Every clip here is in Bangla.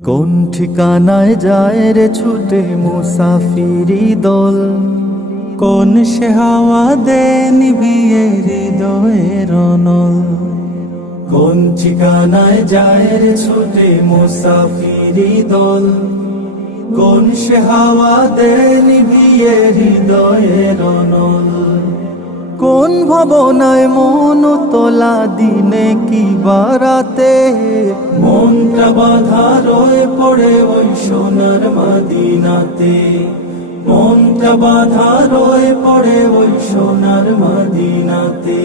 কোন ঠিকানায় যায় রে ছুটে মুসাফিরি দল? কোন সে হাওয়া দে নিবিয়ে হৃদয়ের নল কোন ঠিকানায় যায় রে ছুটে মুসাফিরি দল? কোন সে হাওয়া দে নিভিয়ে হৃদয়ের অনল কোন ভাবনায় মন তোলা দিনে কি বারাতে বাধা রয়ে পড়ে ওই সোনার মাদিনাতে। মনটা বাধা রয়ে পড়ে ওই সোনার মাদিনাতে।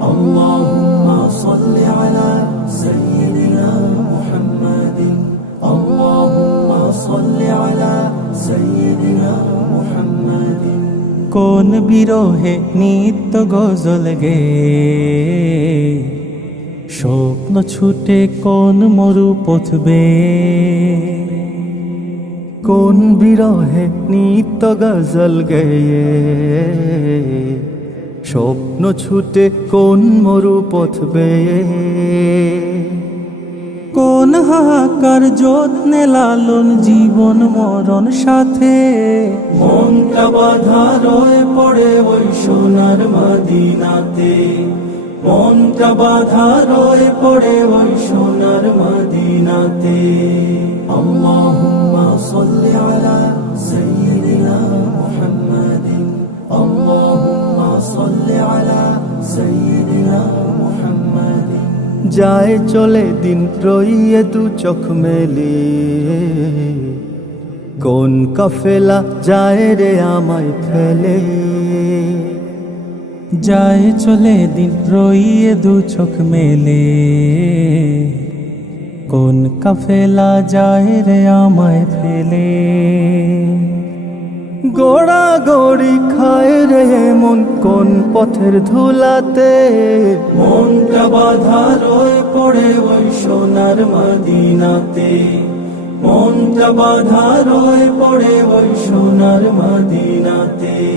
আল্লাহুম্মা সাল্লি আলা সাইয়্যিদিনা মুহাম্মাদিন। আল্লাহুম্মা সাল্লি আলা সাইয়্যিদিনা মুহাম্মাদিন। কোন বিরহে নিত্য গজল গে। স্বপ্ন ছুটে কোন মরু পথবে কোন বিরহে নিত্য গজল গেয়ে? স্বপ্ন ছুটে কোন মরু পথবে কোন হাহাকার যত্নে লালন জীবন মরণ সাথে? মনটা বাধা রয়ে পড়ে ওই সোনার মাদিনাতে। মনটা বাধা রয়ে পড়ে ওই সোনার মাদিনাতে। আল্লাহুম্মা সাল্লি আলা সাইয়্যিদিনা মুহাম্মাদিন। আল্লাহুম্মা সাল্লি আলা সাইয়্যিদিনা মুহাম্মাদিন। যায় চলে দিন রইয়ে দু চোখ মেলে কোন কাফেলা যায় রে আমায় ফেলে। যায় চলে দিন, রইয়ে দু চোখ মেলে। কোন কাফেলা যায় রে আমায় ফেলে? গোড়া গড়ি খায় রে মন, কোন পথের ধুলাতে? মনটা বাধা রয়ে পড়ে ওই সোনার মাদিনাতে। মনটা বাধা রয়ে পড়ে ওই সোনার মাদিনাতে।